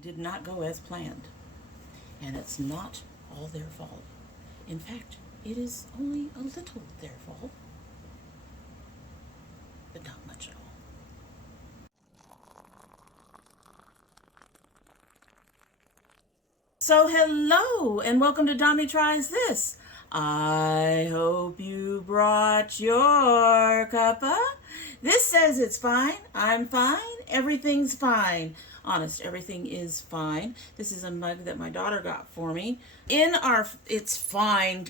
did not go as planned, and it's not all their fault. In fact, it is only a little their fault, but not much at all. So hello, and welcome to domytriesthis. I hope you brought your cuppa. This says it's fine. I'm fine. Everything's fine. Honest, everything is fine. This is a mug that my daughter got for me. In our It's Fine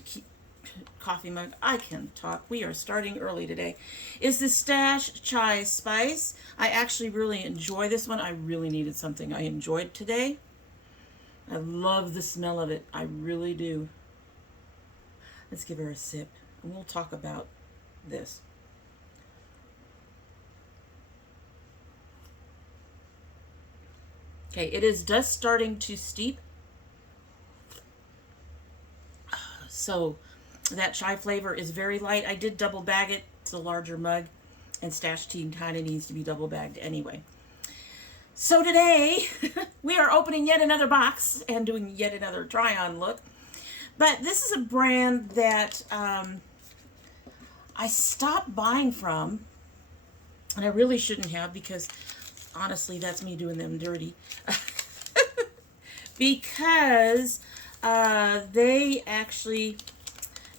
coffee mug, I can talk. We are starting early today. Is the Stash Chai Spice. I actually really enjoy this one. I really needed something I enjoyed today. I love the smell of it. I really do. Let's give her a sip, and we'll talk about this. Okay, it is just starting to steep. So that chai flavor is very light. I did double bag it. It's a larger mug, and Stash Tea kind of needs to be double bagged anyway. So today, we are opening yet another box and doing yet another try-on look. But this is a brand that I stopped buying from, and I really shouldn't have, because honestly, that's me doing them dirty. Because they actually,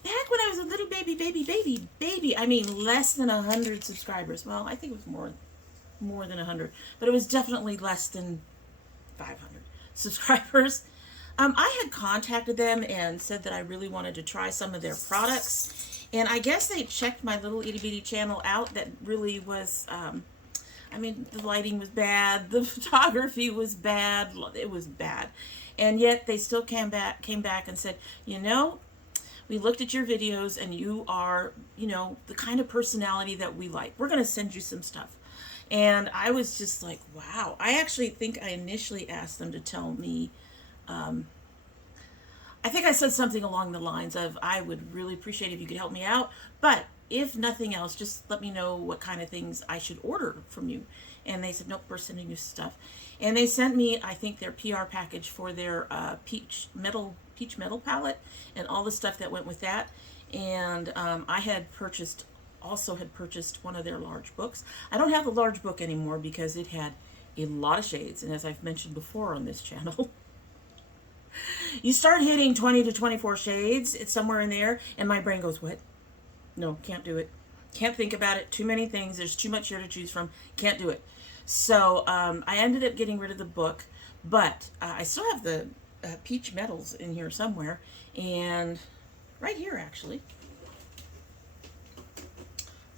back when I was a little baby, I mean less than 100 subscribers. Well, I think it was more than 100, but it was definitely less than 500 subscribers. I had contacted them and said that I really wanted to try some of their products, and I guess they checked my little itty bitty channel out. That really was, I mean, the lighting was bad, the photography was bad, it was bad, and yet they still came back and said, you know, we looked at your videos and you are, you know, the kind of personality that we like. We're going to send you some stuff. And I was just like, wow. I actually think I initially asked them to tell me, I think I said something along the lines of, I would really appreciate if you could help me out, but if nothing else, just let me know what kind of things I should order from you. And they said, nope, we're sending you stuff. And they sent me, I think, their PR package for their peach metal palette and all the stuff that went with that. And I had also purchased one of their large books. I don't have the large book anymore because it had a lot of shades, and as I've mentioned before on this channel, you start hitting 20 to 24 shades, it's somewhere in there, and my brain goes, what? No, can't do it. Can't think about it. Too many things. There's too much here to choose from. Can't do it. So I ended up getting rid of the book, but I still have the peach metals in here somewhere, and right here actually.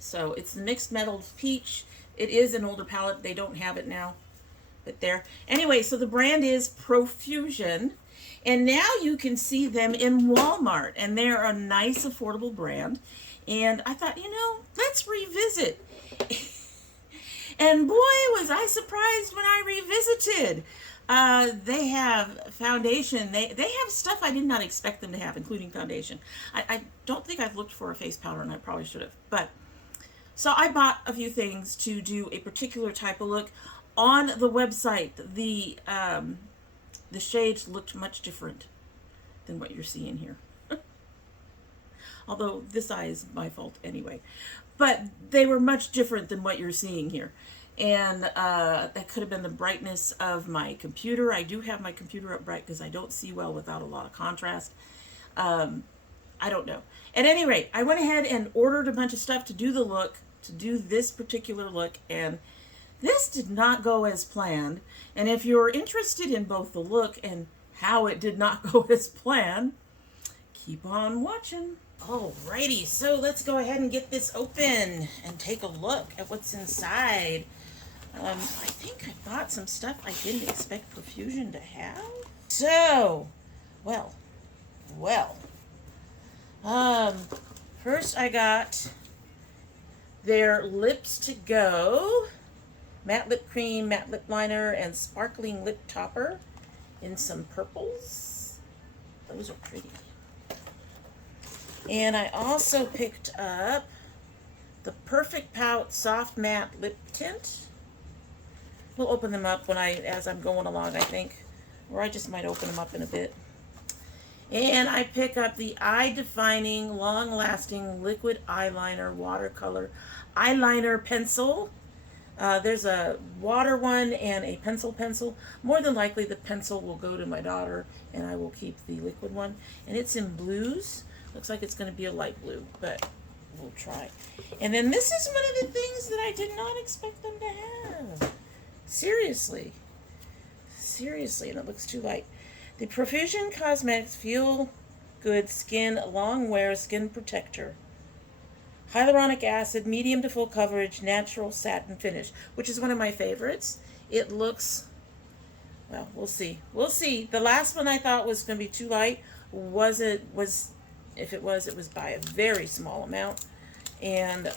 So it's the mixed metals peach. It is an older palette. They don't have it now, but there. Anyway, so the brand is Profusion, and now you can see them in Walmart, and they're a nice, affordable brand. And I thought, you know, let's revisit. And boy, was I surprised when I revisited. They have foundation. They have stuff I did not expect them to have, including foundation. I don't think I've looked for a face powder, and I probably should have. But so I bought a few things to do a particular type of look. On the website, the shades looked much different than what you're seeing here. Although this eye is my fault anyway. But they were much different than what you're seeing here. And that could have been the brightness of my computer. I do have my computer up bright because I don't see well without a lot of contrast. I don't know. At any rate, I went ahead and ordered a bunch of stuff to do the look, to do this particular look, and this did not go as planned. And if you're interested in both the look and how it did not go as planned, keep on watching. Alrighty, so let's go ahead and get this open and take a look at what's inside. I think I bought some stuff I didn't expect Profusion to have. So, well. First I got their Lips to Go matte lip cream, matte lip liner, and sparkling lip topper in some purples. Those are pretty. And I also picked up the Perfect Pout Soft Matte Lip Tint. We'll open them up as I'm going along, I think. Or I just might open them up in a bit. And I pick up the Eye Defining Long Lasting Liquid Eyeliner Watercolor Eyeliner Pencil. There's a water one and a pencil. More than likely the pencil will go to my daughter and I will keep the liquid one. And it's in blues. Looks like it's going to be a light blue, but we'll try. And then this is one of the things that I did not expect them to have. Seriously, and it looks too light. The Profusion Cosmetics Feel Good Skin Long Wear Skin Protector. Hyaluronic acid, medium to full coverage, natural satin finish, which is one of my favorites. It looks, well, we'll see. We'll see. The last one I thought was going to be too light. If it was by a very small amount. And,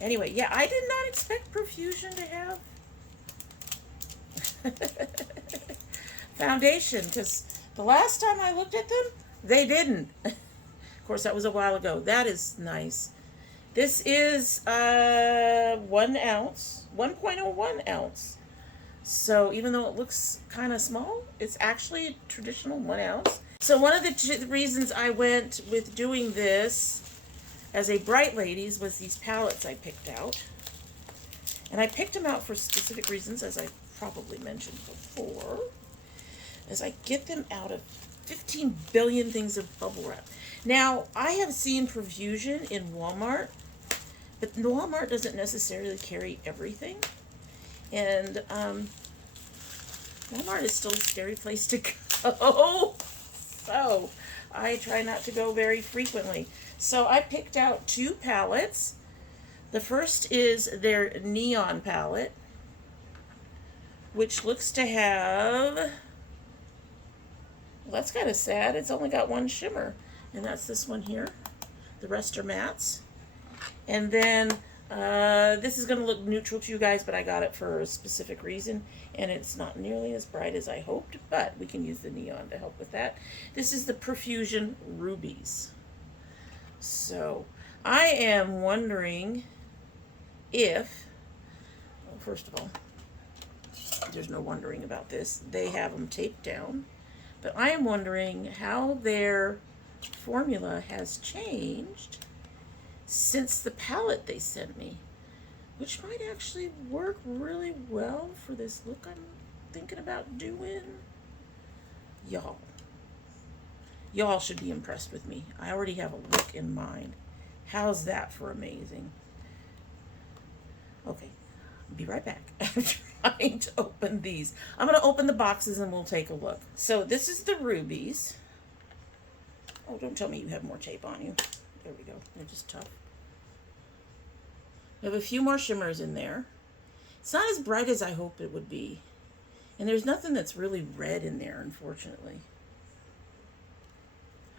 anyway, yeah, I did not expect Profusion to have foundation, because the last time I looked at them, they didn't. Of course, that was a while ago. That is nice. This is 1 ounce, 1.01 ounce. So even though it looks kind of small, it's actually a traditional 1 ounce. So one of the reasons I went with doing this as a Bright Ladies was these palettes I picked out. And I picked them out for specific reasons, as I probably mentioned before, as I get them out of 15 billion things of bubble wrap. Now, I have seen Profusion in Walmart, but Walmart doesn't necessarily carry everything. And Walmart is still a scary place to go. So I try not to go very frequently. So I picked out 2 palettes. The first is their Neon palette, which looks to have, well, that's kind of sad. It's only got 1 shimmer, and that's this one here. The rest are mattes. And then this is going to look neutral to you guys, but I got it for a specific reason, and it's not nearly as bright as I hoped, but we can use the neon to help with that. This is the Profusion Rubies. So I am wondering if, well, first of all, there's no wondering about this. They have them taped down, but I am wondering how their formula has changed since the palette they sent me, which might actually work really well for this look I'm thinking about doing. Y'all should be impressed with me. I already have a look in mind. How's that for amazing? Okay, I'll be right back. I'm trying to open these. I'm going to open the boxes and we'll take a look. So this is the Rubies. Oh, don't tell me you have more tape on you. There we go. They're just tough. We have a few more shimmers in there. It's not as bright as I hoped it would be. And there's nothing that's really red in there, unfortunately.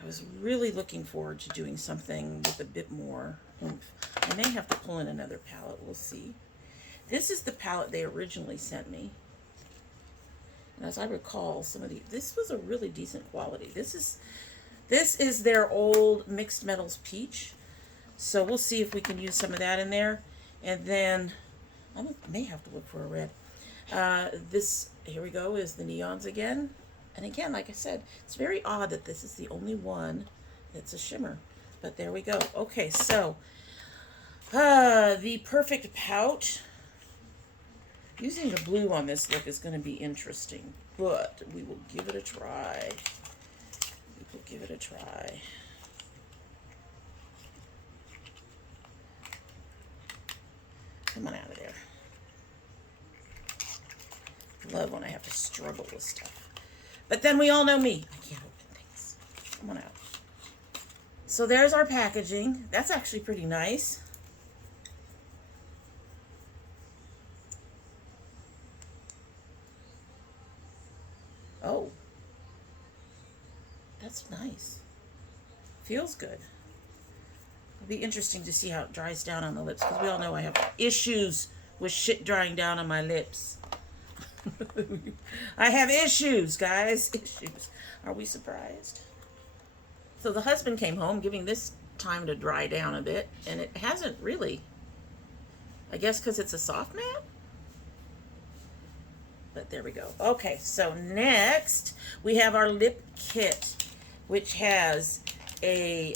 I was really looking forward to doing something with a bit more oomph. I may have to pull in another palette. We'll see. This is the palette they originally sent me. And as I recall, this was a really decent quality. This is their old Mixed Metals Peach. So we'll see if we can use some of that in there. And then, I may have to look for a red. Here we go, is the Neons again. And again, like I said, it's very odd that this is the only one that's a shimmer. But there we go. Okay, so, the Perfect Pout. Using the blue on this look is going to be interesting. But we will give it a try. Give it a try. Come on out of there. Love when I have to struggle with stuff. But then we all know me. I can't open things. Come on out. So there's our packaging. That's actually pretty nice. Oh. That's nice. Feels good. It'll be interesting to see how it dries down on the lips, because we all know I have issues with shit drying down on my lips. I have issues, guys. Issues. Are we surprised? So the husband came home, giving this time to dry down a bit, and it hasn't really. I guess because it's a soft matte? But there we go. Okay, so next we have our lip kit, which has a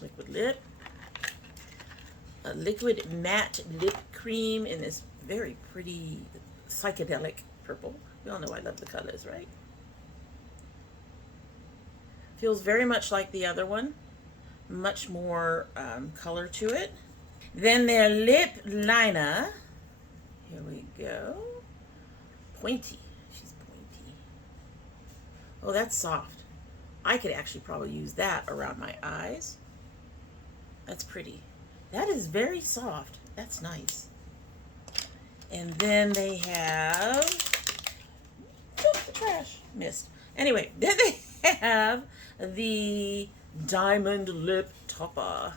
liquid lip, a liquid matte lip cream in this very pretty psychedelic purple. We all know I love the colors, right? Feels very much like the other one. Much more color to it. Then their lip liner. Here we go. Pointy. She's pointy. Oh, that's soft. I could actually probably use that around my eyes. That's pretty. That is very soft. That's nice. And then they have... Oh, the trash. Missed. Anyway, then they have the Diamond Lip Topper.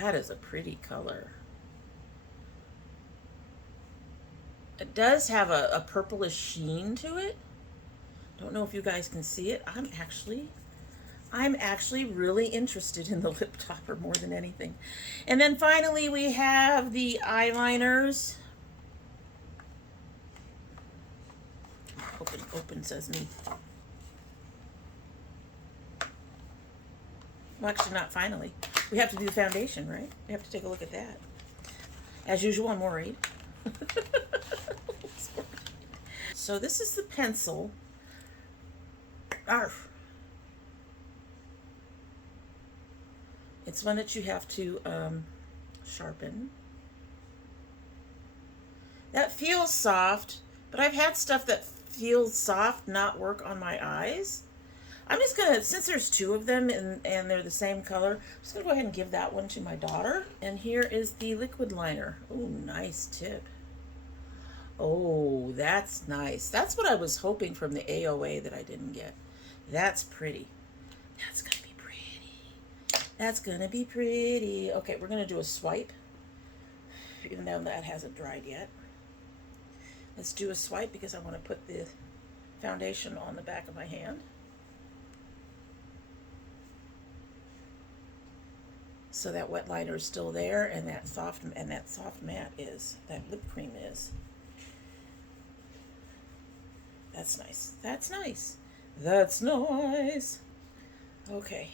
That is a pretty color. It does have a purplish sheen to it. Don't know if you guys can see it. I'm actually really interested in the lip topper more than anything. And then finally we have the eyeliners. Open says me. Well, actually not finally. We have to do the foundation, right? We have to take a look at that. As usual, I'm worried. So this is the pencil. Arf. It's one that you have to sharpen. That feels soft, but I've had stuff that feels soft not work on my eyes. I'm just gonna, since there's two of them and they're the same color, I'm just gonna go ahead and give that one to my daughter. And here is the liquid liner. Oh, nice tip. Oh, that's nice. That's what I was hoping from the AOA that I didn't get. That's pretty. That's gonna be pretty. That's gonna be pretty. Okay, we're gonna do a swipe, even though that hasn't dried yet. Let's do a swipe because I want to put the foundation on the back of my hand. So that wet liner is still there, and that soft matte is, that lip cream is. That's nice. That's nice. That's nice. Okay.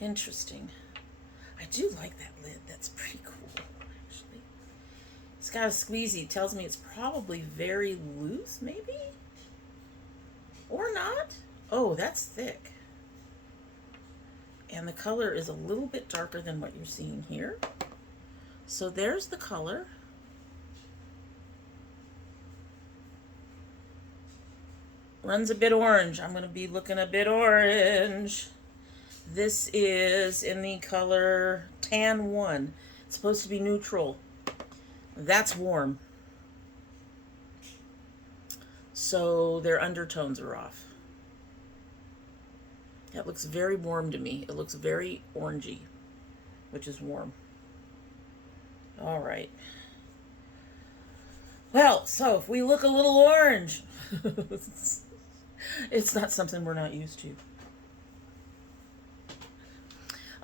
Interesting. I do like that lid. That's pretty cool, actually. It's got a squeezy. It tells me it's probably very loose, maybe? Or not? Oh, that's thick. And the color is a little bit darker than what you're seeing here. So there's the color. Runs a bit orange. I'm going to be looking a bit orange. This is in the color Tan 1. It's supposed to be neutral. That's warm. So their undertones are off. That looks very warm to me. It looks very orangey, which is warm. All right. Well, so if we look a little orange, it's not something we're not used to.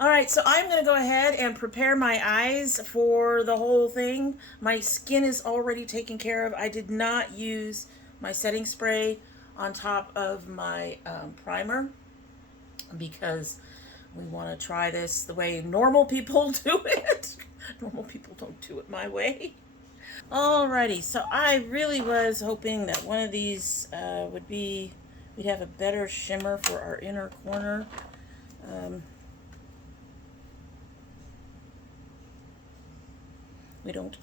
All right, so I'm going to go ahead and prepare my eyes for the whole thing. My skin is already taken care of. I did not use my setting spray on top of my primer because we want to try this the way normal people do it. Normal people don't do it my way. Alrighty, so I really was hoping that one of these we'd have a better shimmer for our inner corner. We don't.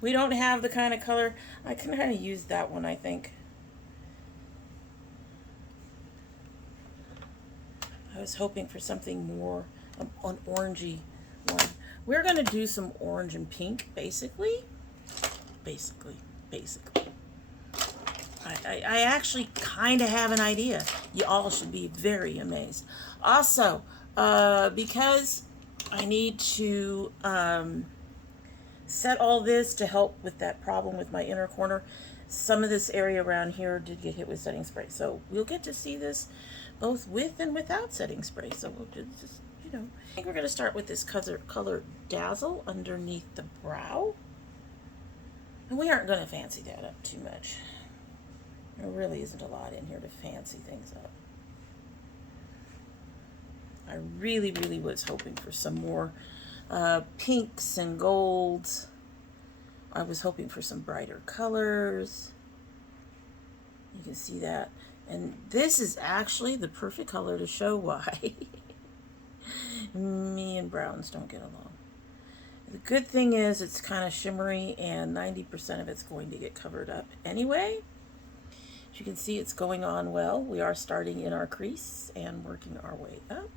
We don't have the kind of color. I can kind of use that one, I think. I was hoping for something more, an orangey one. We're going to do some orange and pink, basically. Basically. I actually kind of have an idea. You all should be very amazed. Also, because I need to set all this to help with that problem with my inner corner, some of this area around here did get hit with setting spray. So we'll get to see this both with and without setting spray. So we'll just you know. I think we're going to start with this color Dazzle underneath the brow. And we aren't going to fancy that up too much. There really isn't a lot in here to fancy things up. I really, really was hoping for some more pinks and golds. I was hoping for some brighter colors. You can see that. And this is actually the perfect color to show why me and browns don't get along. The good thing is it's kind of shimmery and 90% of it's going to get covered up anyway. As you can see, it's going on well. We are starting in our crease and working our way up.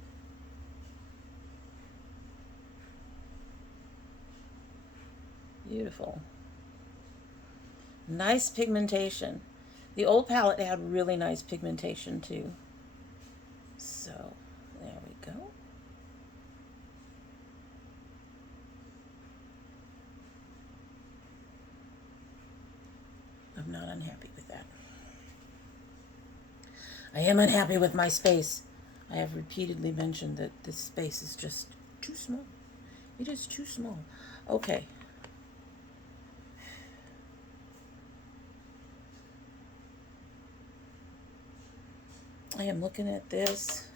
Beautiful. Nice pigmentation. The old palette had really nice pigmentation too. So, there we go. I'm not unhappy with that. I am unhappy with my space. I have repeatedly mentioned that this space is just too small. It is too small. Okay. I am looking at this.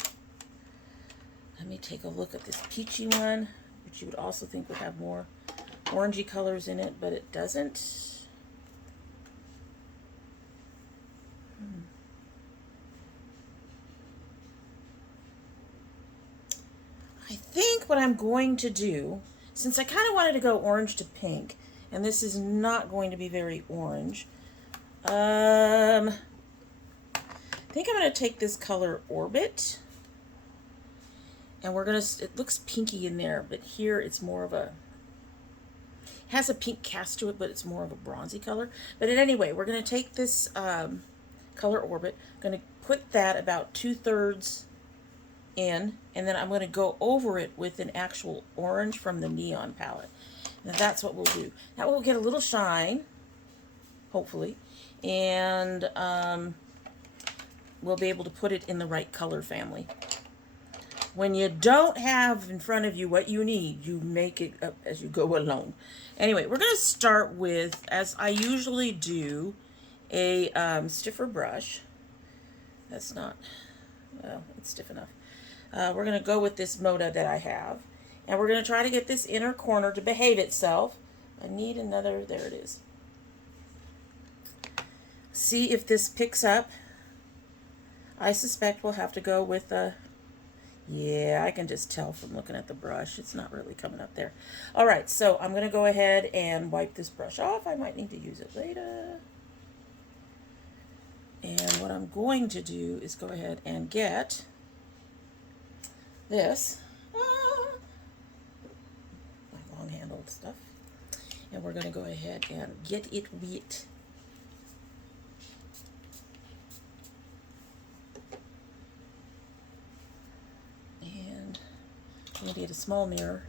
Let me take a look at this peachy one, which you would also think would have more orangey colors in it, but it doesn't. I think what I'm going to do, since I kind of wanted to go orange to pink, and this is not going to be very orange, I think I'm going to take this color Orbit, and we're going to, it looks pinky in there, but here it's more of a, it has a pink cast to it, but it's more of a bronzy color. But anyway, we're going to take this color Orbit, going to put that about 2/3 in, and then I'm going to go over it with an actual orange from the Neon palette. Now that's what we'll do. That will get a little shine, hopefully, and we'll be able to put it in the right color family. When you don't have in front of you what you need, you make it up as you go along. Anyway, we're going to start with, as I usually do, a stiffer brush. That's not, well, it's stiff enough. We're going to go with this Moda that I have, and we're going to try to get this inner corner to behave itself. I need another, there it is. See if this picks up. I suspect we'll have to go with a, yeah, I can just tell from looking at the brush. It's not really coming up there. All right, so I'm going to go ahead and wipe this brush off. I might need to use it later. And what I'm going to do is go ahead and get this, my long-handled stuff, and we're going to go ahead and get it wet. And I'm going to get a small mirror.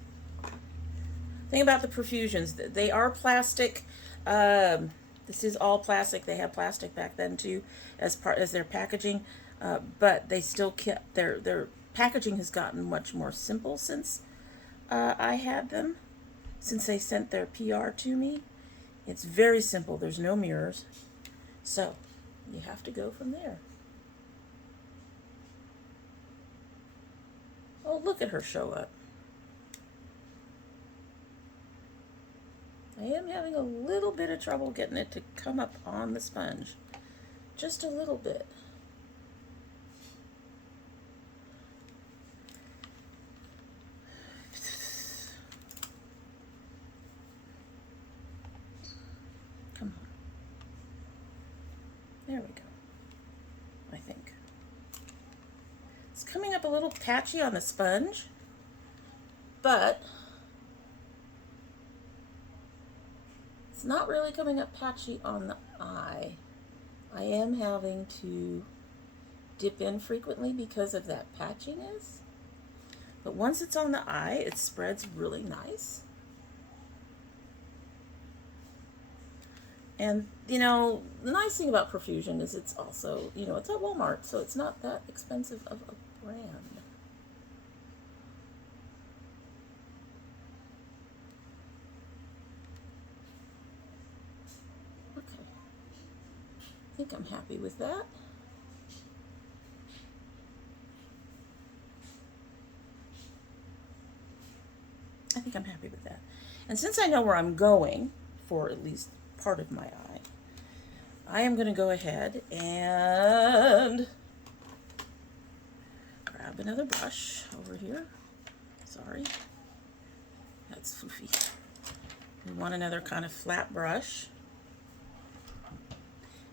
Thing about the Profusions, they are plastic. This is all plastic. They had plastic back then too, as their packaging, but they still kept their packaging has gotten much more simple since I had them, since they sent their PR to me. It's very simple. There's no mirrors, so you have to go from there. Oh, look at her show up. I am having a little bit of trouble getting it to come up on the sponge. Just a little bit. Come on. There we go. I think. It's coming up a little patchy on the sponge, but it's not really coming up patchy on the eye. I am having to dip in frequently because of that patchiness. But once it's on the eye, it spreads really nice. And, you know, the nice thing about Profusion is it's also, you know, it's at Walmart, so it's not that expensive of a brand. think I'm happy with that. I think I'm happy with that. And since I know where I'm going for at least part of my eye, I am going to go ahead and grab another brush over here. Sorry, that's foofy. We want another kind of flat brush.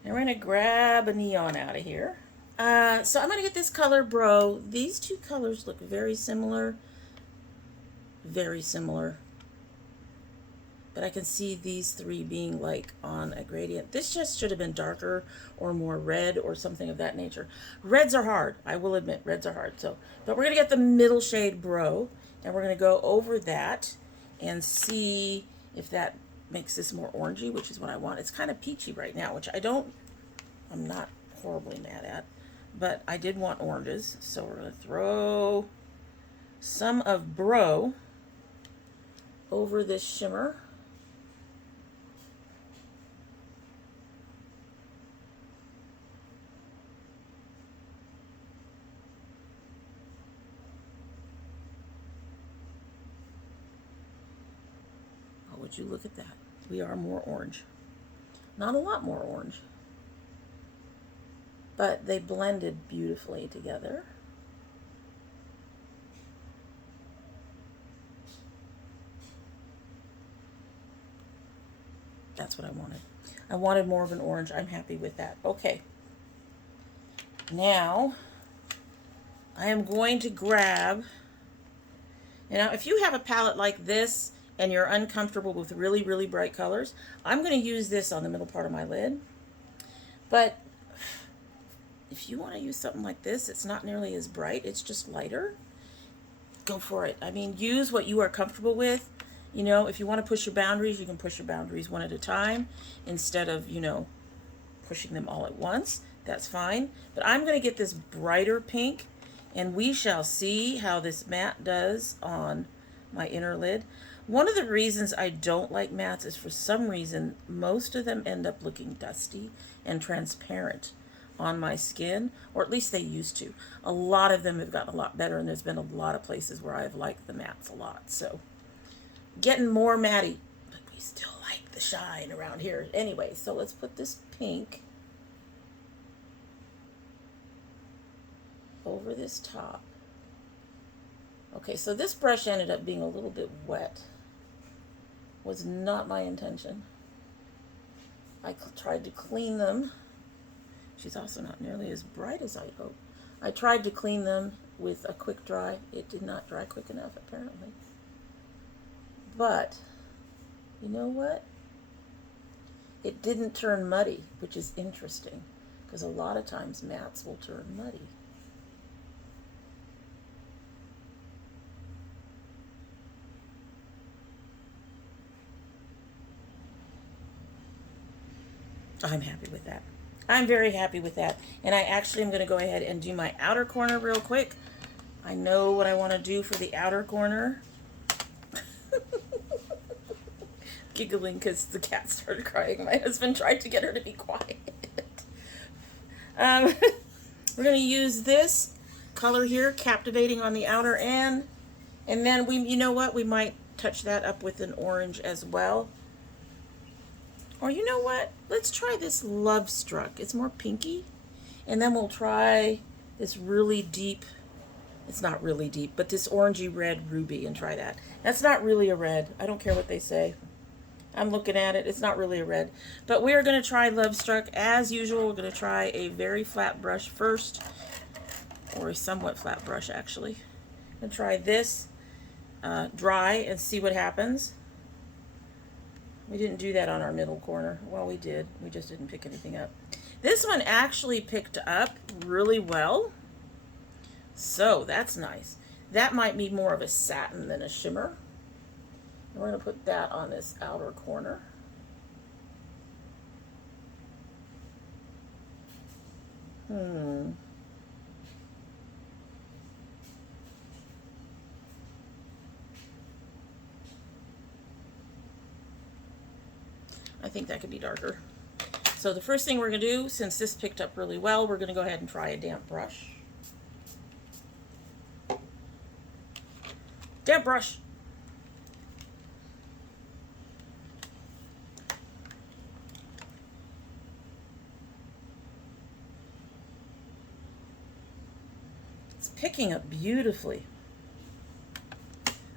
And we're going to grab a neon out of here. So I'm going to get this color Bro. These two colors look very similar. Very similar. But I can see these three being like on a gradient. This just should have been darker or more red or something of that nature. Reds are hard. I will admit, reds are hard. So, but we're going to get the middle shade Bro. And we're going to go over that and see if that makes this more orangey, which is what I want. It's kind of peachy right now, which I'm not horribly mad at, but I did want oranges. So we're going to throw some of Bro over this shimmer. Oh, would you look at that? We are more orange. Not a lot more orange, but they blended beautifully together. That's what I wanted. I wanted more of an orange. I'm happy with that. Okay. Now, I am going to grab, now if you have a palette like this and you're uncomfortable with really, really bright colors, I'm going to use this on the middle part of my lid. But if you want to use something like this, it's not nearly as bright. It's just lighter. Go for it. I mean, use what you are comfortable with. You know, if you want to push your boundaries, you can push your boundaries one at a time instead of, you know, pushing them all at once. That's fine. But I'm going to get this brighter pink, and we shall see how this matte does on my inner lid. One of the reasons I don't like mattes is for some reason, most of them end up looking dusty and transparent on my skin, or at least they used to. A lot of them have gotten a lot better, and there's been a lot of places where I've liked the mattes a lot. So getting more matty, but we still like the shine around here. Anyway, so let's put this pink over this top. Okay, so this brush ended up being a little bit wet. Was not my intention. I tried to clean them. She's also not nearly as bright as I'd hoped. I tried to clean them with a quick dry. It did not dry quick enough, apparently. But, you know what? It didn't turn muddy, which is interesting, because a lot of times mattes will turn muddy. I'm happy with that. I'm very happy with that. And I actually am going to go ahead and do my outer corner real quick. I know what I want to do for the outer corner. Giggling because the cat started crying. My husband tried to get her to be quiet. We're going to use this color here, Captivating, on the outer end. And then you know what? We might touch that up with an orange as well. Or you know what? Let's try this Love Struck. It's more pinky. And then we'll try this really deep, it's not really deep, but this orangey red ruby, and try that. That's not really a red. I don't care what they say. I'm looking at it. It's not really a red. But we are going to try Love Struck. As usual, we're going to try a very flat brush first. Or a somewhat flat brush, actually. I'm going to try this dry and see what happens. We didn't do that on our middle corner. Well, we did. We just didn't pick anything up. This one actually picked up really well. So that's nice. That might be more of a satin than a shimmer. And we're going to put that on this outer corner. I think that could be darker. So the first thing we're going to do, since this picked up really well, we're going to go ahead and try a damp brush. Damp brush. It's picking up beautifully.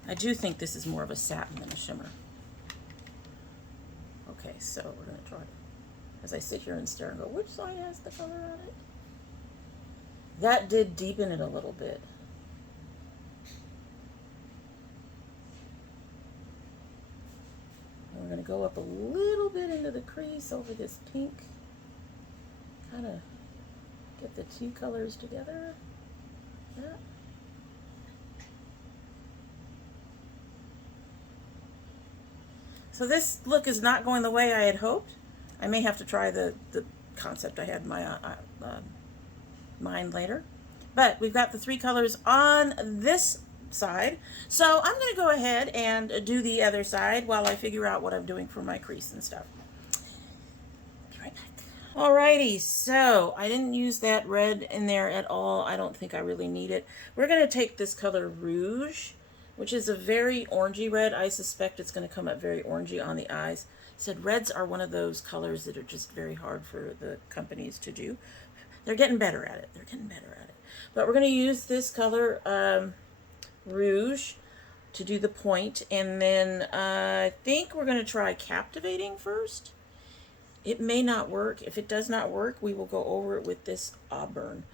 I do think this is more of a satin than a shimmer. Okay, so we're going to try it. As I sit here and stare and go, which side has the color on it? That did deepen it a little bit. And we're going to go up a little bit into the crease over this pink. Kind of get the two colors together. Yeah. So this look is not going the way I had hoped. I may have to try the concept I had in my mind later. But we've got the three colors on this side. So I'm going to go ahead and do the other side while I figure out what I'm doing for my crease and stuff. Be right back. Alrighty, so I didn't use that red in there at all. I don't think I really need it. We're going to take this color Rouge, which is a very orangey red. I suspect it's going to come up very orangey on the eyes. I said reds are one of those colors that are just very hard for the companies to do. They're getting better at it. They're getting better at it. But we're going to use this color Rouge to do the point. And then I think we're going to try Captivating first. It may not work. If it does not work, we will go over it with this Auburn.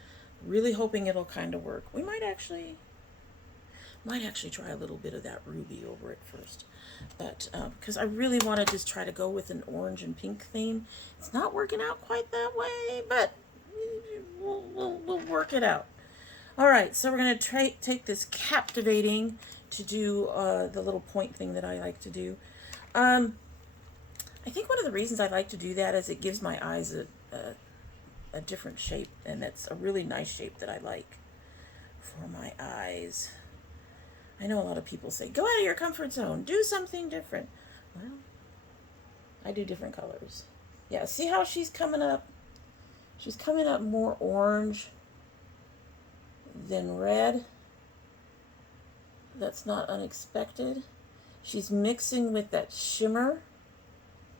Really hoping it'll kind of work. We might actually try a little bit of that ruby over it first, but because I really want to just try to go with an orange and pink theme. It's not working out quite that way, but we'll work it out. All right, so we're going to take this Captivating to do the little point thing that I like to do. I think one of the reasons I like to do that is it gives my eyes a different shape, and it's a really nice shape that I like for my eyes. I know a lot of people say, go out of your comfort zone, do something different. Well, I do different colors. Yeah, see how she's coming up? She's coming up more orange than red. That's not unexpected. She's mixing with that shimmer.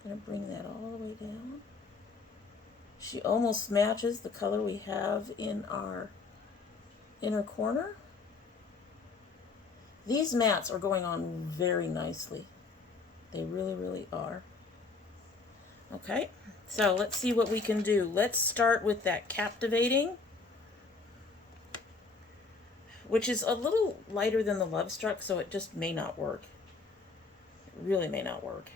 I'm going to bring that all the way down. She almost matches the color we have in our inner corner. These mattes are going on very nicely. They really, really are. Okay, so let's see what we can do. Let's start with that Captivating, which is a little lighter than the Love Struck, so it just may not work. It really may not work.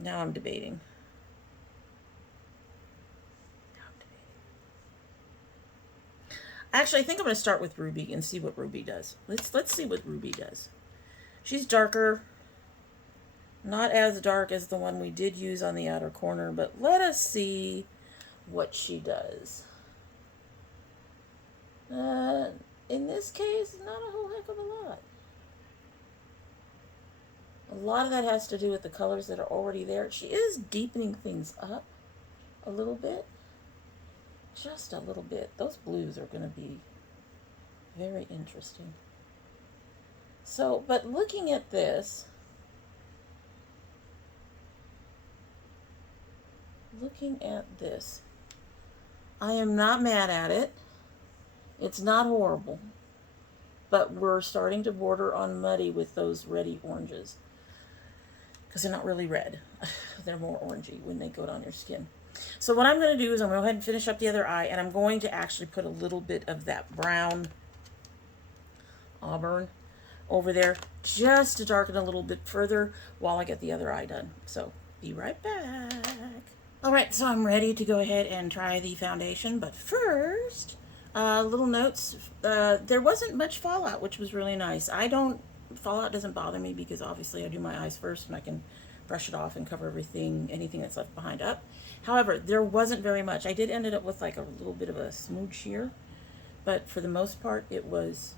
Now I'm debating. Actually, I think I'm going to start with Ruby and see what Ruby does. Let's see what Ruby does. She's darker. Not as dark as the one we did use on the outer corner, but let us see what she does. In this case, not a whole heck of a lot. A lot of that has to do with the colors that are already there. She is deepening things up a little bit. Just a little bit. Those blues are going to be very interesting. So, but looking at this, I am not mad at it. It's not horrible. But we're starting to border on muddy with those reddy oranges. Because they're not really red. They're more orangey when they go down your skin. So what I'm going to do is I'm going to go ahead and finish up the other eye, and I'm going to actually put a little bit of that brown Auburn over there just to darken a little bit further while I get the other eye done. So be right back. All right, so I'm ready to go ahead and try the foundation, but first, little notes. There wasn't much fallout, which was really nice. Fallout doesn't bother me because obviously I do my eyes first and I can brush it off and cover anything that's left behind up. However, there wasn't very much. I did end up with like a little bit of a smooch here, but for the most part, it was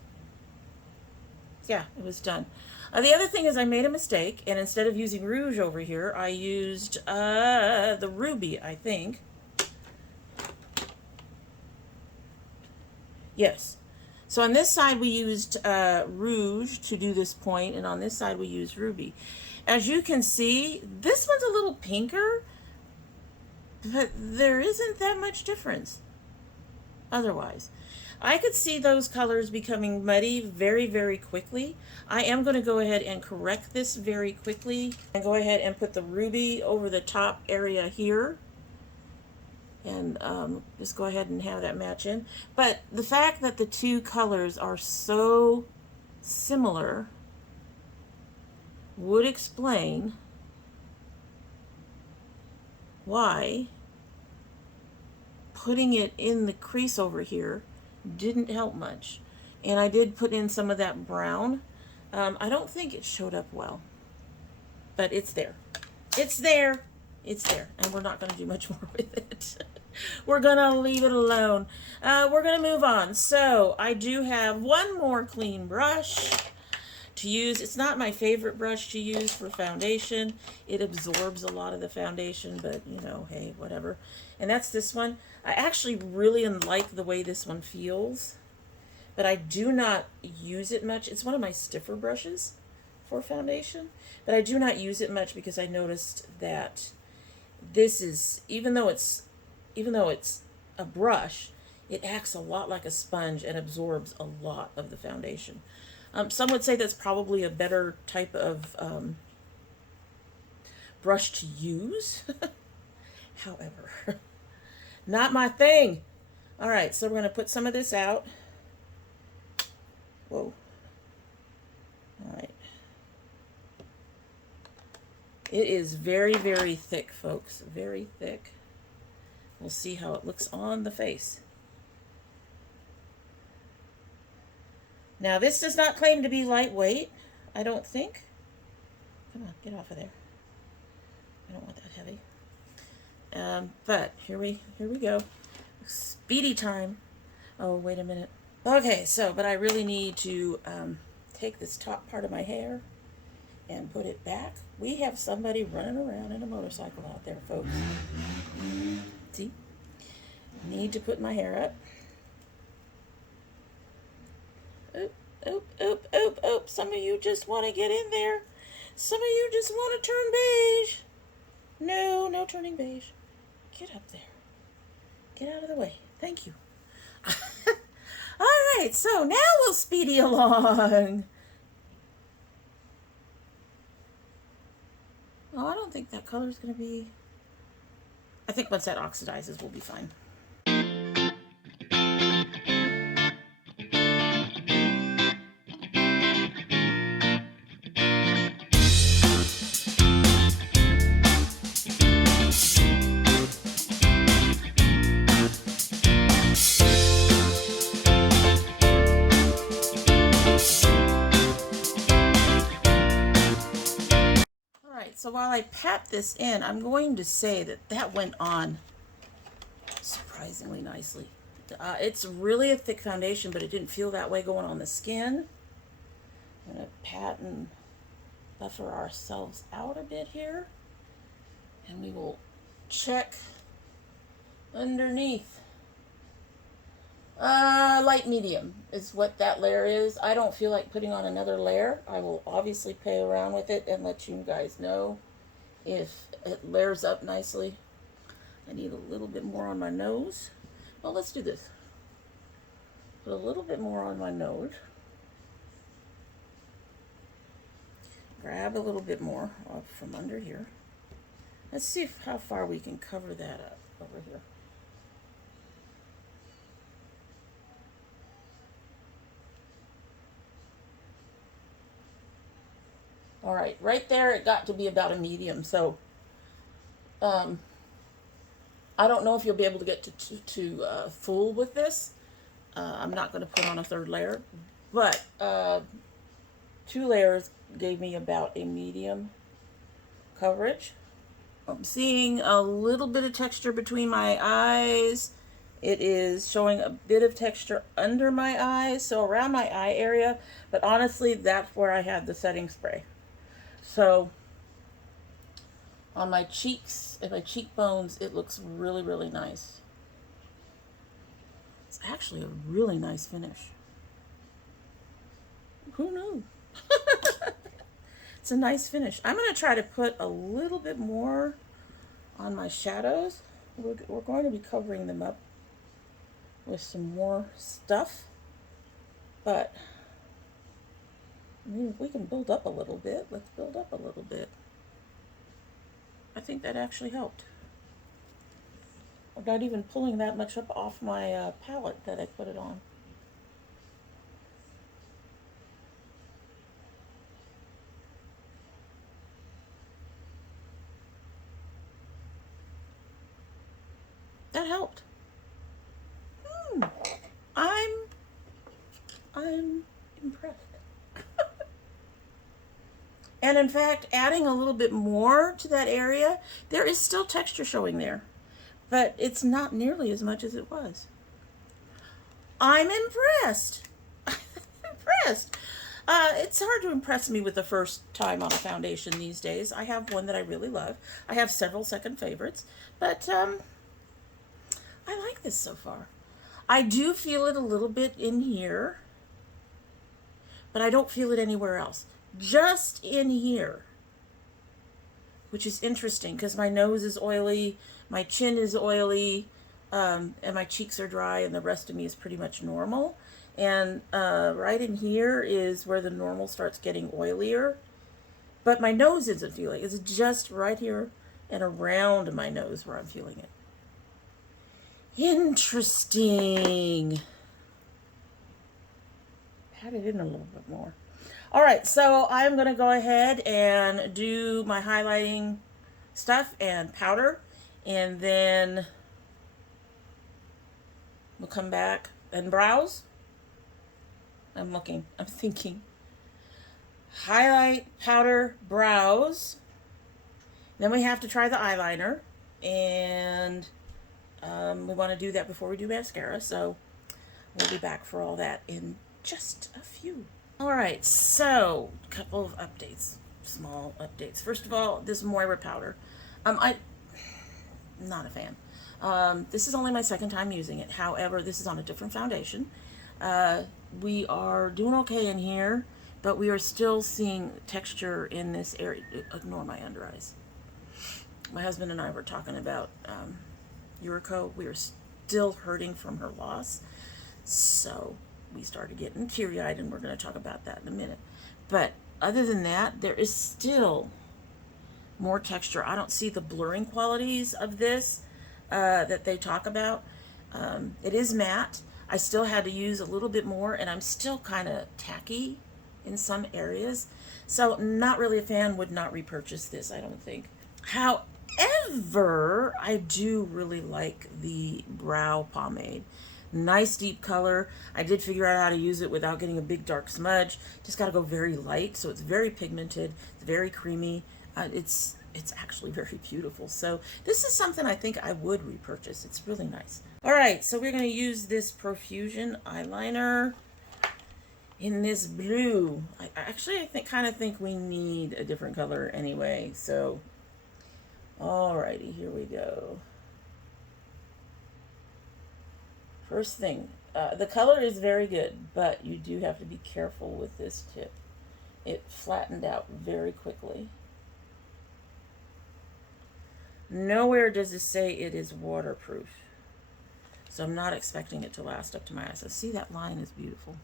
yeah, it was done. The other thing is I made a mistake, and instead of using rouge over here, I used the Ruby, I think. Yes. So on this side we used rouge to do this point, and on this side we used Ruby. As you can see, this one's a little pinker, but there isn't that much difference otherwise. I could see those colors becoming muddy very, very quickly. I am going to go ahead and correct this very quickly and go ahead and put the Ruby over the top area here. And just go ahead and have that match in. But the fact that the two colors are so similar would explain why putting it in the crease over here didn't help much. And I did put in some of that brown. I don't think it showed up well, but it's there. It's there. It's there. And we're not going to do much more with it. We're going to leave it alone. We're going to move on. So I do have one more clean brush to use. It's not my favorite brush to use for foundation. It absorbs a lot of the foundation, but you know, hey, whatever. And that's this one. I actually really like the way this one feels, but I do not use it much. It's one of my stiffer brushes for foundation, but I do not use it much because I noticed that this is, even though it's a brush, it acts a lot like a sponge and absorbs a lot of the foundation. Some would say that's probably a better type of brush to use. However, not my thing. All right, so we're going to put some of this out. Whoa. All right. It is very, very thick, folks. Very thick. We'll see how it looks on the face. Now, this does not claim to be lightweight, I don't think. Come on, get off of there. I don't want that heavy. But here we go. Speedy time. Oh, wait a minute. Okay, so, but I really need to take this top part of my hair and put it back. We have somebody running around in a motorcycle out there, folks. See? Need to put my hair up. Oop, oop, oop, oop, oop. Some of you just want to get in there. Some of you just want to turn beige. No, no turning beige. Get up there. Get out of the way. Thank you. All right, so now we'll speedy along. Oh, I don't think that color is going to be... I think once that oxidizes, we'll be fine. So while I pat this in, I'm going to say that that went on surprisingly nicely. It's really a thick foundation, but it didn't feel that way going on the skin. I'm going to pat and buffer ourselves out a bit here. And we will check underneath. Light medium is what that layer is. I don't feel like putting on another layer. I will obviously play around with it and let you guys know if it layers up nicely. I need a little bit more on my nose. Well, let's do this. Put a little bit more on my nose. Grab a little bit more up from under here. Let's see how far we can cover that up over here. All right, right there it got to be about a medium. So I don't know if you'll be able to get to full with this. I'm not going to put on a third layer, but 2 layers gave me about a medium coverage. I'm seeing a little bit of texture between my eyes It is showing a bit of texture under my eyes, so around my eye area, but honestly, that's where I had the setting spray. So on my cheeks and my cheekbones, it looks really, really nice. It's actually a really nice finish. Who knew? It's a nice finish. I'm going to try to put a little bit more on my shadows. We're going to be covering them up with some more stuff, but I mean, if we can build up a little bit, let's build up a little bit. I think that actually helped. I'm not even pulling that much up off my palette that I put it on. That helped. I'm impressed. And in fact, adding a little bit more to that area, there is still texture showing there, but it's not nearly as much as it was. I'm impressed. I'm impressed. It's hard to impress me with the first time on a foundation these days. I have one that I really love. I have several second favorites, but I like this so far. I do feel it a little bit in here, but I don't feel it anywhere else. Just in here, which is interesting because my nose is oily, my chin is oily, and my cheeks are dry, and the rest of me is pretty much normal. And right in here is where the normal starts getting oilier, but my nose isn't feeling it. It's just right here and around my nose where I'm feeling it. Interesting. Pat it in a little bit more. All right, so I'm going to go ahead and do my highlighting stuff and powder, and then we'll come back and brows. I'm thinking. Highlight, powder, brows. Then we have to try the eyeliner, and we want to do that before we do mascara, so we'll be back for all that in just a few. All right, so a couple of updates, small updates. First of all, this Moira powder. I'm not a fan. This is only my second time using it. However, this is on a different foundation. We are doing okay in here, but we are still seeing texture in this area. Ignore my under eyes. My husband and I were talking about Yuriko. We are still hurting from her loss, so we started getting teary-eyed, and we're going to talk about that in a minute. But other than that, there is still more texture. I don't see the blurring qualities of this that they talk about. It is matte. I still had to use a little bit more, and I'm still kind of tacky in some areas. So not really a fan, would not repurchase this, I don't think. However, I do really like the brow pomade. Nice deep color. I did figure out how to use it without getting a big dark smudge. Just got to go very light, so it's very pigmented. It's very creamy. It's actually very beautiful. So this is something I think I would repurchase. It's really nice. All right, so we're going to use this Profusion eyeliner in this blue. I kind of think we need a different color anyway. So, alrighty, here we go. First thing, the color is very good, but you do have to be careful with this tip. It flattened out very quickly. Nowhere does it say it is waterproof, so I'm not expecting it to last up to my eyes. So see, that line is beautiful.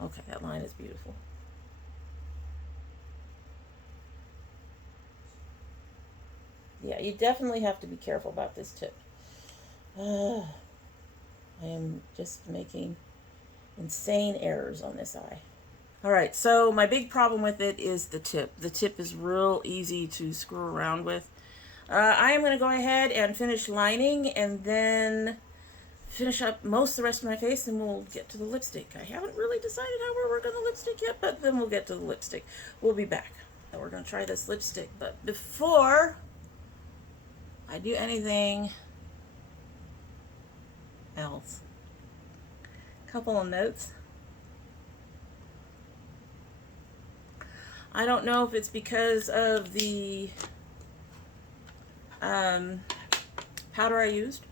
Okay, that line is beautiful. Yeah, you definitely have to be careful about this tip. I am just making insane errors on this eye. All right, so my big problem with it is the tip. The tip is real easy to screw around with. I am going to go ahead and finish lining and then finish up most of the rest of my face, and we'll get to the lipstick. I haven't really decided how we're working the lipstick yet, but then we'll get to the lipstick. We'll be back. So we're going to try this lipstick, but before I do anything, else. Couple of notes. I don't know if it's because of the powder I used,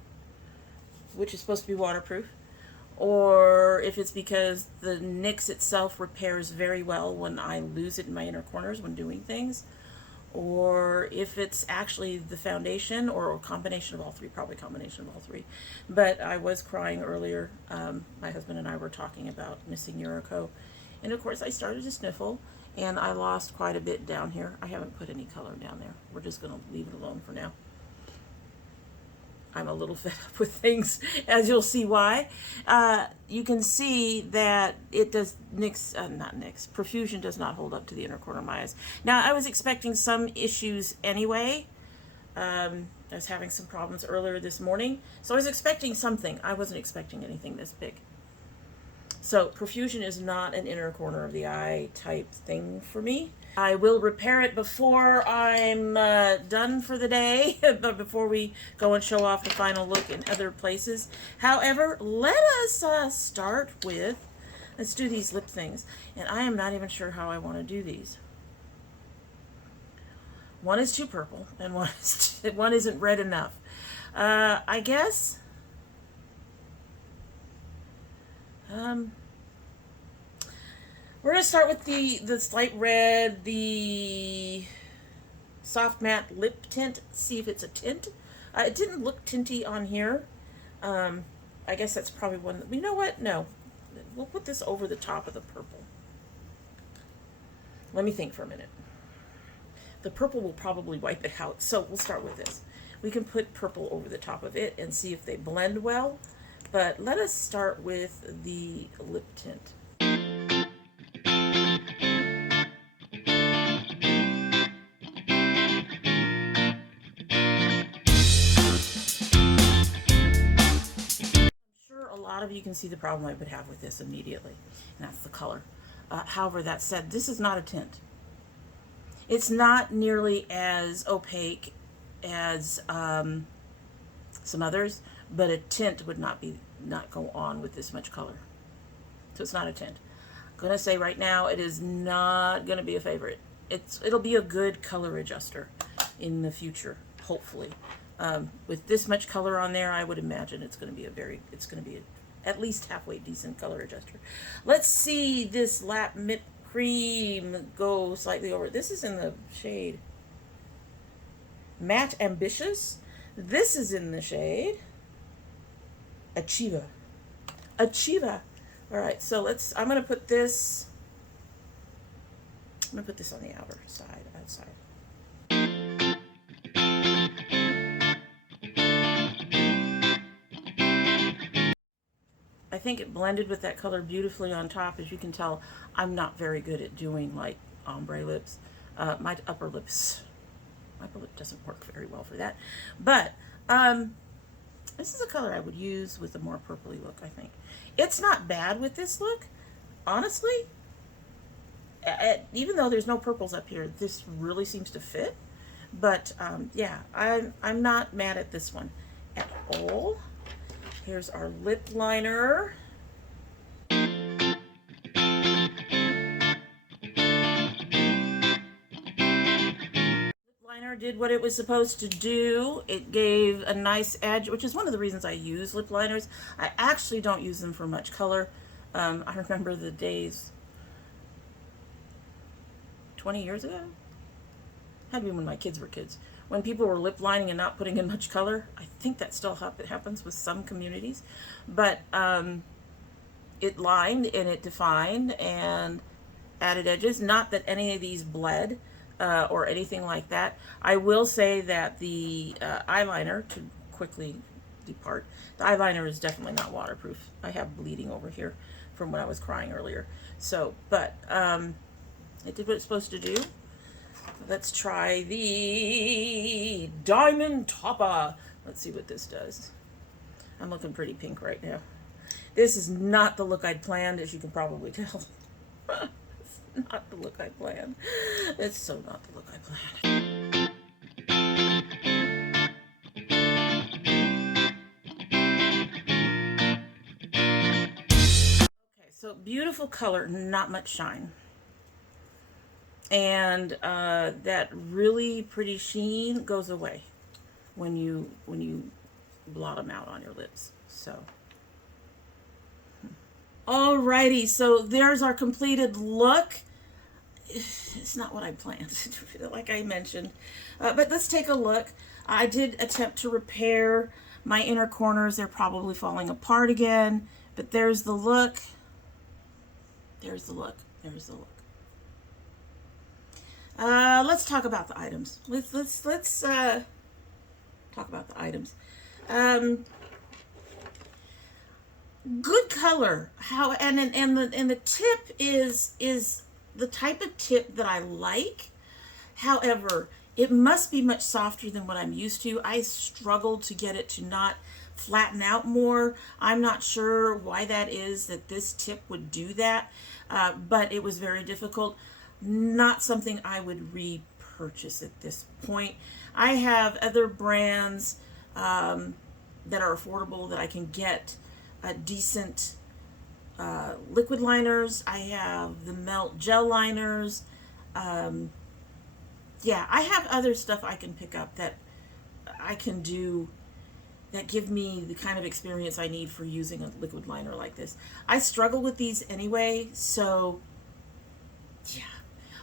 which is supposed to be waterproof, or if it's because the NYX itself repairs very well when I lose it in my inner corners when doing things, or if it's actually the foundation, or a combination of all three, probably a combination of all three. But I was crying earlier. My husband and I were talking about missing Yuriko, and of course I started to sniffle, and I lost quite a bit down here. I haven't put any color down there. We're just going to leave it alone for now. I'm a little fed up with things, as you'll see why. You can see that it does, Profusion does not hold up to the inner corner of my eyes. Now, I was expecting some issues anyway. I was having some problems earlier this morning, so I was expecting something. I wasn't expecting anything this big. So, Profusion is not an inner corner of the eye type thing for me. I will repair it before I'm done for the day, but before we go and show off the final look in other places. However, let us start with, let's do these lip things. And I am not even sure how I want to do these. One is too purple, and one isn't red enough. I guess... we're going to start with the slight red, the soft matte lip tint, see if it's a tint. It didn't look tinty on here. I guess that's probably one, you know what? No. We'll put this over the top of the purple. Let me think for a minute. The purple will probably wipe it out, so we'll start with this. We can put purple over the top of it and see if they blend well, but let us start with the lip tint. A lot of you can see the problem I would have with this immediately, and that's the color. However, that said, this is not a tint. It's not nearly as opaque as some others, but a tint would not go on with this much color. So it's not a tint. I'm gonna say right now, it is not gonna be a favorite. It'll be a good color adjuster in the future, hopefully. With this much color on there, I would imagine it's going to be at least halfway decent color adjuster. Let's see this Lap Mip Cream go slightly over. This is in the shade Matte Ambitious. This is in the shade Achieva. Achieva. All right, so I'm going to put this on the outer side, outside. I think it blended with that color beautifully on top. As you can tell, I'm not very good at doing like ombre lips. My upper lip doesn't work very well for that. But this is a color I would use with a more purpley look, I think. It's not bad with this look, honestly. Even though there's no purples up here, this really seems to fit. But yeah, I'm not mad at this one at all. Here's our lip liner. Lip liner did what it was supposed to do. It gave a nice edge, which is one of the reasons I use lip liners. I actually don't use them for much color. I remember the days 20 years ago. Had to be when my kids were kids. When people were lip lining and not putting in much color. I think that still happens with some communities. But it lined and it defined and added edges. Not that any of these bled or anything like that. I will say that the eyeliner, to quickly depart, the eyeliner is definitely not waterproof. I have bleeding over here from when I was crying earlier. So, but it did what it's supposed to do. Let's try the Diamond Topper. Let's see what this does. I'm looking pretty pink right now. This is not the look I'd planned, as you can probably tell. It's not the look I planned. It's so not the look I planned. So beautiful color, not much shine. And that really pretty sheen goes away when you blot them out on your lips. So alrighty, so there's our completed look. It's not what I planned, like I mentioned, but let's take a look. I did attempt to repair my inner corners. They're probably falling apart again, but there's the look. There's the look. There's the look. Let's talk about the items. Let's talk about the items. Good color. How and the tip is the type of tip that I like. However, it must be much softer than what I'm used to. I struggled to get it to not flatten out more. I'm not sure why that is, that this tip would do that, but it was very difficult. Not something I would repurchase at this point. I have other brands that are affordable that I can get decent liquid liners. I have the Melt gel liners. Yeah, I have other stuff I can pick up that I can do that give me the kind of experience I need for using a liquid liner like this. I struggle with these anyway, so yeah.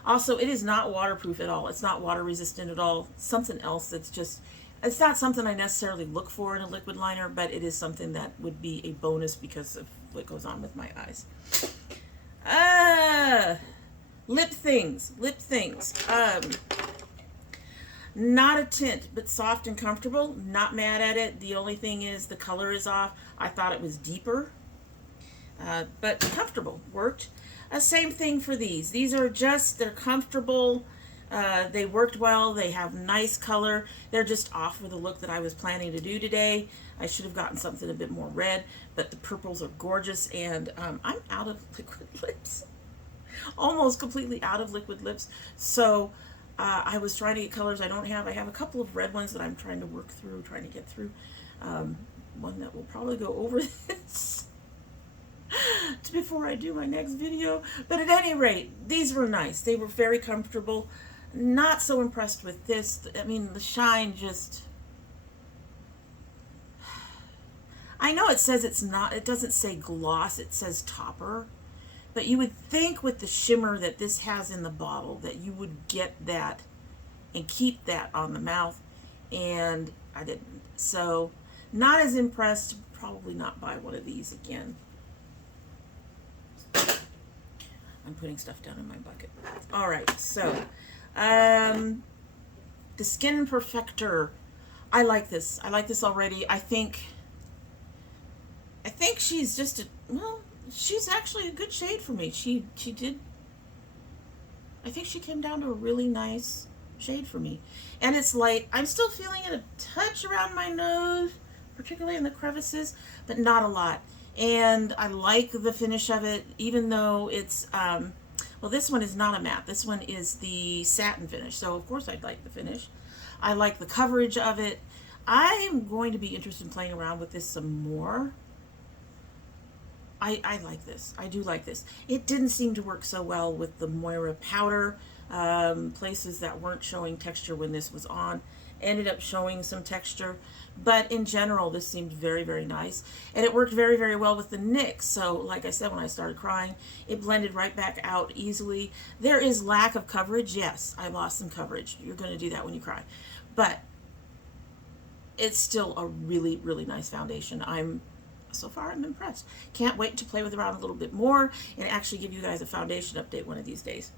Also, it is not waterproof at all. It's not water resistant at all. Something else that's just, it's not something I necessarily look for in a liquid liner, but it is something that would be a bonus because of what goes on with my eyes. Lip things. Not a tint, but soft and comfortable. Not mad at it. The only thing is the color is off. I thought it was deeper, but comfortable. Worked. Same thing for these. These are just, they're comfortable. They worked well. They have nice color. They're just off for the look that I was planning to do today. I should have gotten something a bit more red, but the purples are gorgeous, and I'm out of liquid lips. Almost completely out of liquid lips. So I was trying to get colors I don't have. I have a couple of red ones that I'm trying to work through, trying to get through. One that will probably go over this before I do my next video. But at any rate, these were nice. They were very comfortable. Not so impressed with this. I mean, the shine just... I know it says it's not, it doesn't say gloss, it says topper. But you would think with the shimmer that this has in the bottle that you would get that and keep that on the mouth, and I didn't. So not as impressed. Probably not buy one of these again. I'm putting stuff down in my bucket. All right, so the Skin Perfector. I like this. I like this already. I think she's just a, well, she's actually a good shade for me. She did. I think she came down to a really nice shade for me. And it's light. I'm still feeling it a touch around my nose, particularly in the crevices, but not a lot. And I like the finish of it, even though it's, well, this one is not a matte. This one is the satin finish. So, of course, I'd like the finish. I like the coverage of it. I'm going to be interested in playing around with this some more. I like this. I do like this. It didn't seem to work so well with the Moira powder. Places that weren't showing texture when this was on ended up showing some texture. But in general, this seemed very, very nice. And it worked very, very well with the NYX. So, like I said, when I started crying, it blended right back out easily. There is lack of coverage. Yes, I lost some coverage. You're going to do that when you cry. But it's still a really, really nice foundation. So far, I'm impressed. Can't wait to play with around a little bit more and actually give you guys a foundation update one of these days.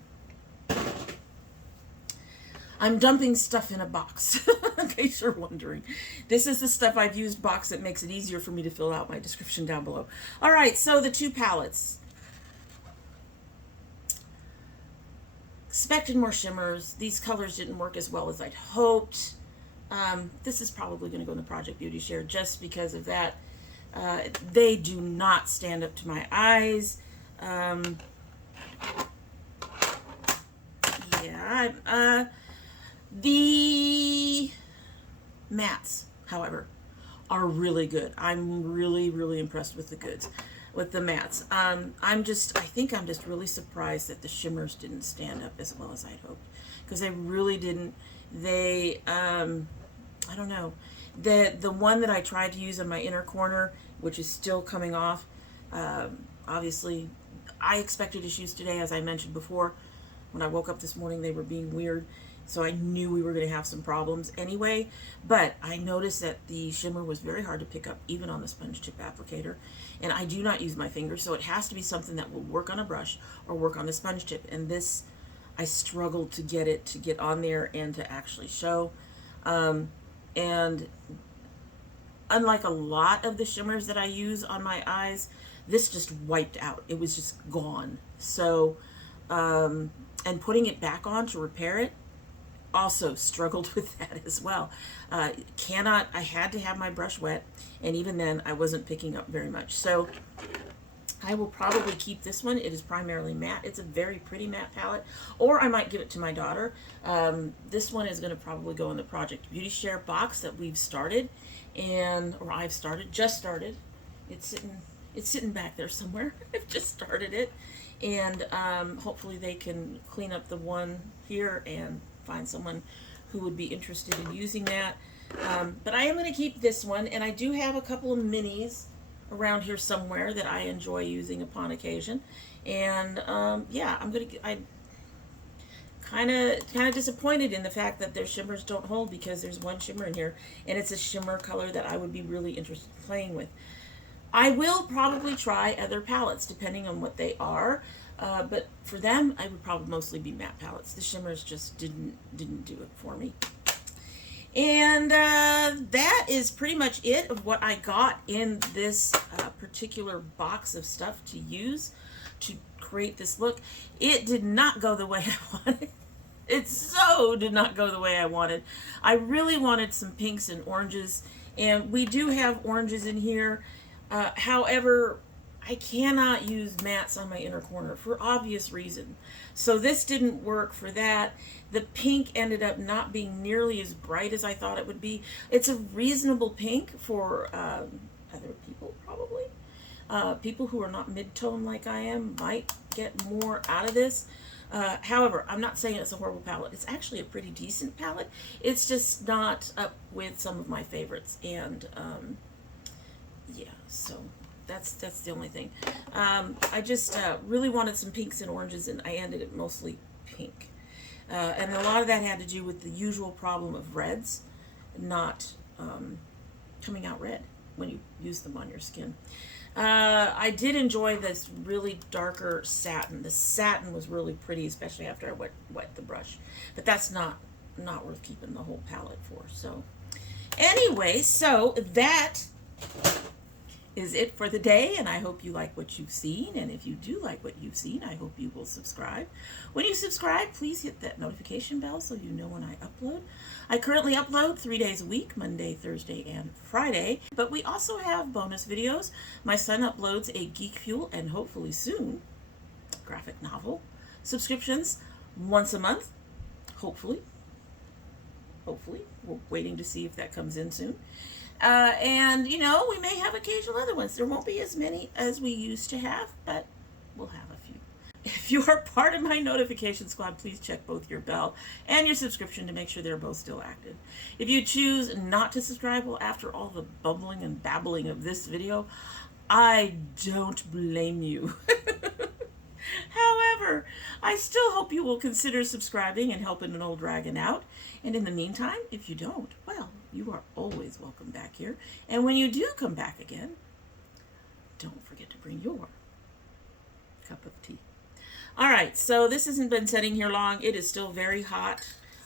I'm dumping stuff in a box, in case you're wondering. This is the Stuff I've Used box that makes it easier for me to fill out my description down below. All right, so the two palettes. Expected more shimmers. These colors didn't work as well as I'd hoped. This is probably going to go in the Project Beauty Share just because of that. They do not stand up to my eyes. Yeah. The mattes, however, are really good. I'm really, really impressed with the goods. with the mattes. I think I'm just really surprised that the shimmers didn't stand up as well as I'd hoped, because they really didn't. They, I don't know. The one that I tried to use on my inner corner, which is still coming off, obviously, I expected issues today, as I mentioned before. When I woke up this morning, they were being weird, so I knew we were going to have some problems anyway. But I noticed that the shimmer was very hard to pick up, even on the sponge tip applicator. And I do not use my fingers, so it has to be something that will work on a brush or work on the sponge tip. And this, I struggled to get it to get on there and to actually show. And unlike a lot of the shimmers that I use on my eyes, this just wiped out. It was just gone. So, and putting it back on to repair it, also struggled with that as well. I had to have my brush wet, and even then I wasn't picking up very much. So I will probably keep this one. It is primarily matte. It's a very pretty matte palette, or I might give it to my daughter. This one is going to probably go in the Project Beauty Share box that we've started, or I've just started. It's sitting back there somewhere. I've just started it, and hopefully they can clean up the one here and find someone who would be interested in using that. But I am going to keep this one, and I do have a couple of minis around here somewhere that I enjoy using upon occasion. And yeah, I'm kind of disappointed in the fact that their shimmers don't hold, because there's one shimmer in here, and it's a shimmer color that I would be really interested in playing with. I will probably try other palettes depending on what they are, but for them I would probably mostly be matte palettes. The shimmers just didn't do it for me. And that is pretty much it of what I got in this particular box of stuff to use to create this look. It did not go the way I wanted. It so did not go the way I wanted. I really wanted some pinks and oranges, and we do have oranges in here. However, I cannot use mattes on my inner corner for obvious reason. So this didn't work for that. The pink ended up not being nearly as bright as I thought it would be. It's a reasonable pink for other people, probably. People who are not mid-tone like I am might get more out of this. However, I'm not saying it's a horrible palette. It's actually a pretty decent palette. It's just not up with some of my favorites. And yeah, so that's the only thing. I just really wanted some pinks and oranges, and I ended it mostly pink. And a lot of that had to do with the usual problem of reds not coming out red when you use them on your skin. I did enjoy this really darker satin. The satin was really pretty, especially after I wet the brush. But that's not worth keeping the whole palette for. So anyway, so that is it for the day, and I hope you like what you've seen. And if you do like what you've seen, I hope you will subscribe. When you subscribe, please hit that notification bell so you know when I upload. I currently upload 3 days a week, Monday, Thursday, and Friday. But we also have bonus videos. My son uploads a Geek Fuel, and hopefully soon, graphic novel subscriptions once a month. Hopefully. We're waiting to see if that comes in soon. And, you know, we may have occasional other ones. There won't be as many as we used to have, but we'll have a few. If you are part of my notification squad, please check both your bell and your subscription to make sure they're both still active. If you choose not to subscribe, well, after all the bubbling and babbling of this video, I don't blame you. However, I still hope you will consider subscribing and helping an old dragon out. And in the meantime, if you don't, well, you are always welcome back here. And when you do come back again, don't forget to bring your cup of tea. All right, so this hasn't been sitting here long. It is still very hot.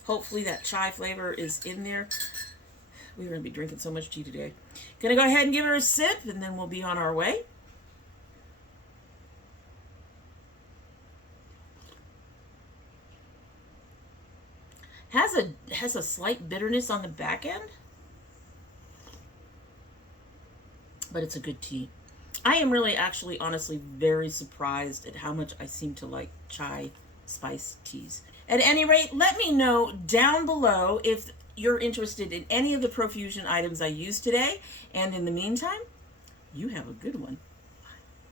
Hopefully that chai flavor is in there. We're going to be drinking so much tea today. Going to go ahead and give her a sip, and then we'll be on our way. Has a slight bitterness on the back end, but it's a good tea. I am really actually honestly very surprised at how much I seem to like chai spice teas. At any rate, let me know down below if you're interested in any of the Profusion items I used today, and in the meantime, you have a good one.